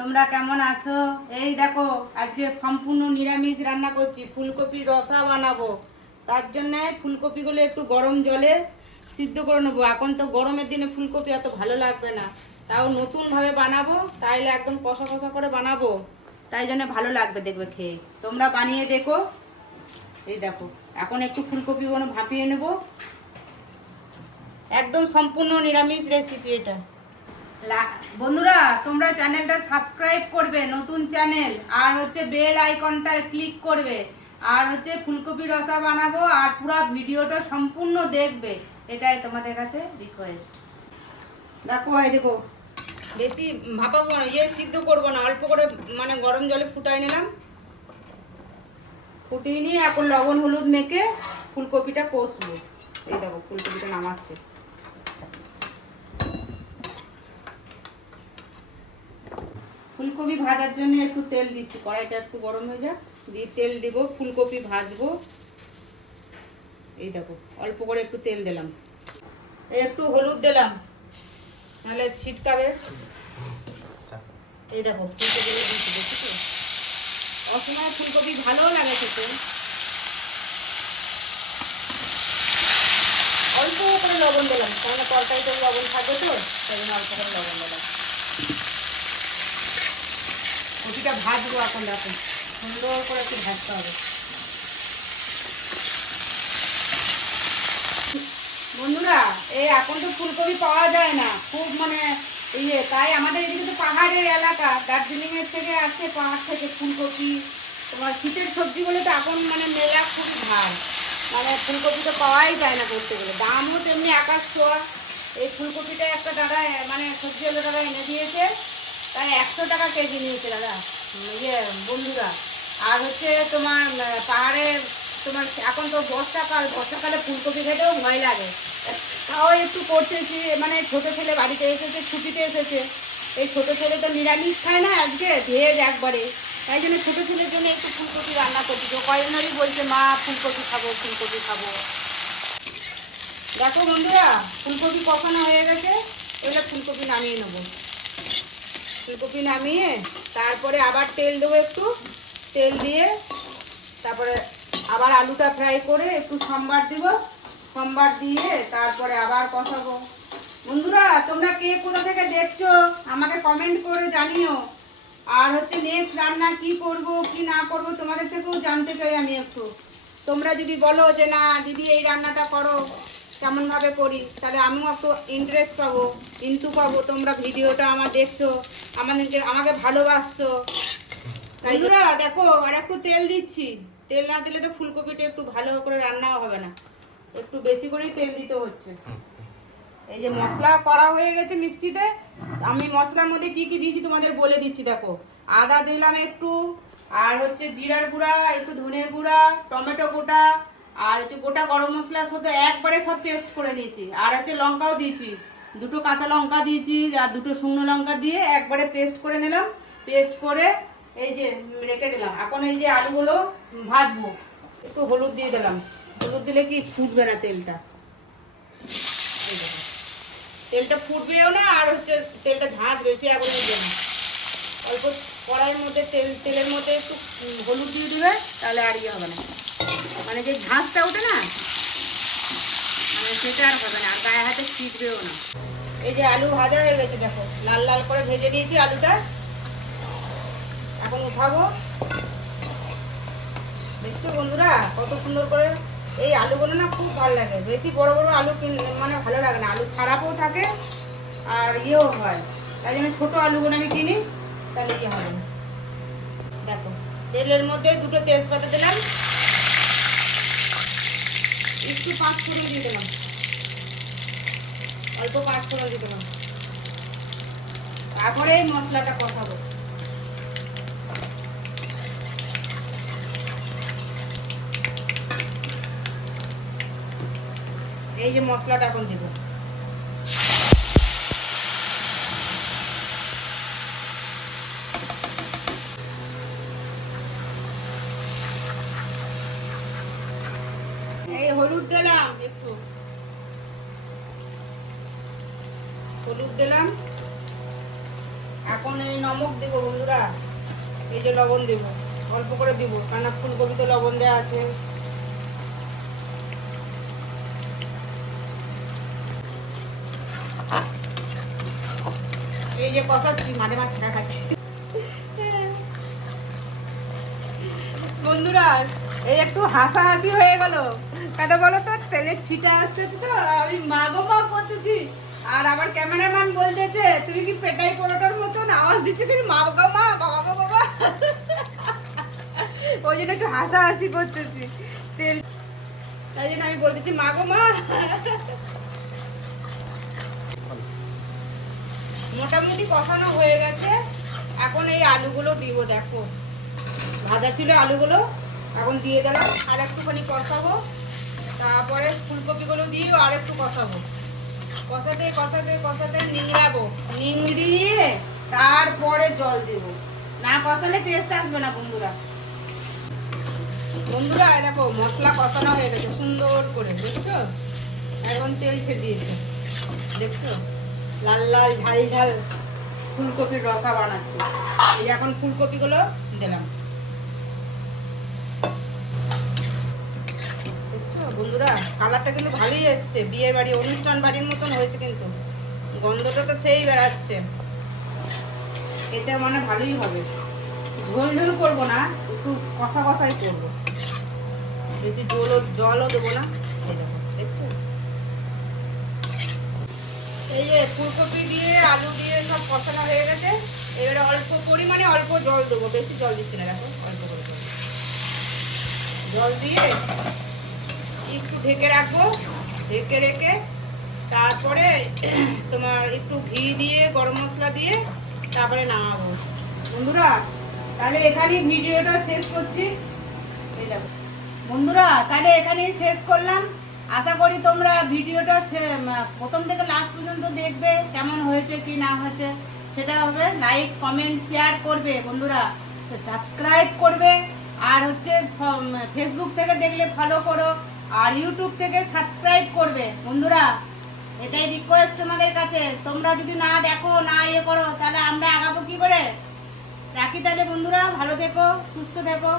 তোমরা কেমন আছো? এই দেখো, আজকে সম্পূর্ণ নিরামিষ রান্না করছি, ফুলকপির রসা বানাবো। তার জন্য ফুলকপিগুলো একটু গরম জলে সিদ্ধ করে নেব। এখন তো গরমের দিনে ফুলকপি এত ভালো লাগবে না। তাও নতুনভাবে বানাবো, তাইলে একদম কষা কষা করে বানাবো। তাই জন্য ভালো লাগবে দেখবে খেয়ে। তোমরা বানিয়ে দেখো। এই দেখো, এখন একটু ফুলকপিগুলো ভাপিয়ে নেব। একদম সম্পূর্ণ নিরামিষ রেসিপি এটা। বন্ধুরা, তোমরা চ্যানেলটা সাবস্ক্রাইব করবে, নতুন চ্যানেল। আর হচ্ছে বেল আইকনটা ক্লিক করবে। আর হচ্ছে ফুলকপি রসা বানাবো, আর পুরো ভিডিওটা সম্পূর্ণ দেখবে। এটাই তোমাদের কাছে রিকোয়েস্ট দেখো, এই দেখো, বেশি ভাপাবো না ইয়ে সিদ্ধ করব না, অল্প করে মানে গরম জলে ফুটাই নিলাম। ফুটিয়ে নিয়ে এখন লবণ হলুদ মেখে ফুলকপিটা কষবো। এই দেখো, ফুলকপিটা নামাচ্ছে। ফুলকপি ভাজার জন্য একটু তেল দিচ্ছি। কড়াইটা একটু গরম হয়ে যাক। দিয়ে তেল দিব, ফুলকপি ভাজবো। এই দেখো, অল্প করে একটু তেল দিলাম। একটু হলুদ দিলাম, নাহলে ছিটকাবে। এই দেখো অসময় ফুলকপি ভালোও লাগে খেতে। অল্প করে লবণ দিলাম কারণ তরকারিতে লবণ থাকবে তো, সেই জন্য অল্প করে লবণ দিলাম। কপিটা ভাজবো এখন দেখো। সুন্দর করে একটু ভাজতে হবে। বন্ধুরা, এই এখন তো ফুলকপি পাওয়া যায় না। খুব মানে ইয়ে তাই আমাদের এদিকে তো পাহাড়ের এলাকা। দার্জিলিংয়ের থেকে আসে পাহাড় থেকে ফুলকপি। তোমার শীতের সবজিগুলো তো এখন মানে মেলা খুবই ভার মানে ফুলকপি তো পাওয়াই যায় না করতে গেলে। দামও তেমনি আকাশ ছোঁয়া। এই ফুলকপিটা একটা দাদা মানে সবজি হলে দাদা এনে দিয়েছে। তাই একশো টাকা কেজি নিয়েছে দাদা। ইয়ে বন্ধুরা। আর হচ্ছে তোমার পাহাড়ে তোমার এখন তো বর্ষাকাল, বর্ষাকালে ফুলকপি খেতেও ভয় লাগে। তাও একটু করতেছি মানে ছোট ছেলে বাড়িতে এসেছে, ছুটিতে এসেছে। এই ছোট ছেলে তো নিরামিষ খায় না আজকে, ভেজ একবারে। তাই জন্য ছোটো ছেলের জন্য একটু ফুলকপি রান্না করছি। তো কয়েকজনই বলছে, মা, ফুলকপি খাব ফুলকপি খাব। দেখো বন্ধুরা, ফুলকপি কখনো হয়ে গেছে এগুলো ফুলকপি নামিয়ে নেব। ফুলকপি নামিয়ে তারপরে আবার তেল দেবো একটু। তেল দিয়ে তারপরে আবার আলুটা ফ্রাই করে একটু সম্বার দিব। সম্বার দিয়ে তারপরে আবার কষাবো। বন্ধুরা, তোমরা কে কোথা থেকে দেখছ, আমাকে কমেন্ট করে জানিও। আর হচ্ছে নেক্সট রান্না কি করব, কি না করব, তোমাদের থেকেও জানতে চাই আমি একটু। তোমরা যদি বলো যে, না, দিদি, এই রান্নাটা করো, কেমনভাবে করি? তাহলে আমিও একটু ইন্টারেস্ট পাবো কিন্তু পাবো। তোমরা ভিডিওটা আমার দেখছ। আমাদেরকে আমাকে ভালোবাসছো তাই দেখো আর একটু তেল দিচ্ছি। তেল না দিলে তো ফুলকপিটা একটু ভালো করে রান্নাও হবে না। একটু বেশি করেই তেল দিতে হচ্ছে। এই যে মশলা করা হয়ে গেছে মিক্সিতে আমি মশলার মধ্যে কি কি দিয়েছি তোমাদের বলে দিচ্ছি দেখো। আদা দিলাম একটু আর হচ্ছে জিরার গুঁড়া একটু ধনের গুঁড়া টমেটো গোটা আর হচ্ছে গোটা গরম মশলা সাথে একবারে সব পেস্ট করে নিয়েছি। আর হচ্ছে লঙ্কাও দিয়েছি। দুটো কাঁচা লঙ্কা দিয়েছি আর দুটো শুকনো লঙ্কা দিয়ে একবারে পেস্ট করে নিলাম। পেস্ট করে এই যে রেখে দিলাম। এখন এই যে আলুগুলো ভাজবো। একটু হলুদ দিয়ে দিলাম। হলুদ দিলে কি ফুটবে না তেলটা? তেলটা ফুটবেও না, আর হচ্ছে তেলটা ঝাঁজ বেশি আগুন দিবে অল্প কড়াইয়ের মধ্যে তেল, তেলের মধ্যে একটু হলুদ দিয়ে দেবে, তাহলে আর ইয়ে হবে না। মানে যে ঝাঁজটা ওঠে না সেটা আর হবে না না। এই যে আলু ভাজা হয়ে গেছে, দেখো, লাল লাল করে ভেজে আলুটা। এখন দেখছ বন্ধুরা, কত সুন্দর করে এই আলুগুলো না খুব ভালো লাগে। বেশি বড় বড় আলু মানে ভালো লাগে না। আলু খারাপও থাকে আর ইয়েও হয়। তাই জন্য ছোটো আলুগুলো আমি কিনি, তাহলে ইয়ে হবে দেখো, তেলের মধ্যে দুটো তেজপাতা দিলাম। একটু পাঁচ ফোড়ন দিয়ে দিলাম। অল্প পাঁচ ফোড়ন দিয়ে দিলাম। তারপরে এই মশলাটা কষাবো। এই যে মশলাটা এখন দেবো এই হলুদ দিলাম, একটু। হলুদ দিলাম। এখন এই নমক দেবো বন্ধুরা, এই যে লবণ দেবো, অল্প করে দিব কেন ফুলকপিতে লবণ দেওয়া আছে। এই যে কষাচ্ছি মাঝে মাঝে ঠেকা খাচ্ছি বন্ধুরা, এই একটু হাসাহাসি হয়ে গেল। কেন বলো তো, তেলের ছিটা আসতেছে তো আমি মা গো মা করতেছি। আর আবার ক্যামেরাম্যান বলতেছে, তুমি কি পেটাই পরোটার মতন আওয়াজ দিচ্ছ তুমি মা গো মা, বাবা গো, বাবা ওই জন্য একটু হাসাহাসি করতেছি। তেল তাই জন্য আমি বলতেছি মা গো মা। মোটামুটি কষানো হয়ে গেছে। এখন এই আলুগুলো দিব, দেখো। ভাজা ছিল আলুগুলো, এখন দিয়ে দিলাম। আর একটুখানি কষাবো। আর কষাবো। কষাতে কষাতে কষাতে নিংড়াবো। নিংড়িয়ে তারপরে জল দেব। না কষালে টেস্ট আসবে না, বন্ধুরা। বন্ধুরা দেখো, মশলা কষানো হয়ে গেছে সুন্দর করে, দেখছ? এখন তেল ছেড়ে দিয়েছে দেখছ? লাল লাল, ঝাল ঝাল ফুলকপির রসা বানাচ্ছি। এই এখন ফুলকপিগুলো দিলাম দেখছ বন্ধুরা, কালারটা কিন্তু ভালোই এসছে। বিয়ের বাড়ি, অনুষ্ঠান বাড়ির মতন হয়েছে কিন্তু। গন্ধটা তো সেই বেড়াচ্ছে। এতে মানে ভালোই হবে। ঝোল ঝোল করব না, একটু কষা কষাই করব। বেশি জলও জলও দেবো না। দেখছ? এই যে ফুলকপি দিয়ে, আলু দিয়ে সব কষানো হয়ে গেছে। এবারে অল্প পরিমাণে অল্প জল দেবো। বেশি জল দিচ্ছি না, দেখো, অল্প করে। জল দিয়ে একটু ঢেকে রাখব। ঢেকে রেখে তারপরে তোমার একটু ঘি দিয়ে, গরম মশলা দিয়ে তারপরে নামাবো। বন্ধুরা, তাহলে এখানেই ভিডিওটা শেষ করছি। বন্ধুরা, তাহলে এখানেই শেষ করলাম। আশা করি তোমরা ভিডিওটা প্রথম থেকে লাস্ট পর্যন্ত দেখবে কেমন হয়েছে, কি না হয়েছে। সেটা হবে লাইক কমেন্ট শেয়ার করবে। বন্ধুরা সাবস্ক্রাইব করবে। আর হচ্ছে ফেসবুক থেকে দেখলে ফলো করো। আর ইউটিউব থেকে সাবস্ক্রাইব করবে। বন্ধুরা, এটাই রিকোয়েস্ট তোমাদের কাছে। তোমরা যদি না দেখো, না ইয়ে করো, তাহলে আমরা আগাবো কি করে? রাখি তাহলে বন্ধুরা, ভালো থেকো, সুস্থ থেকো।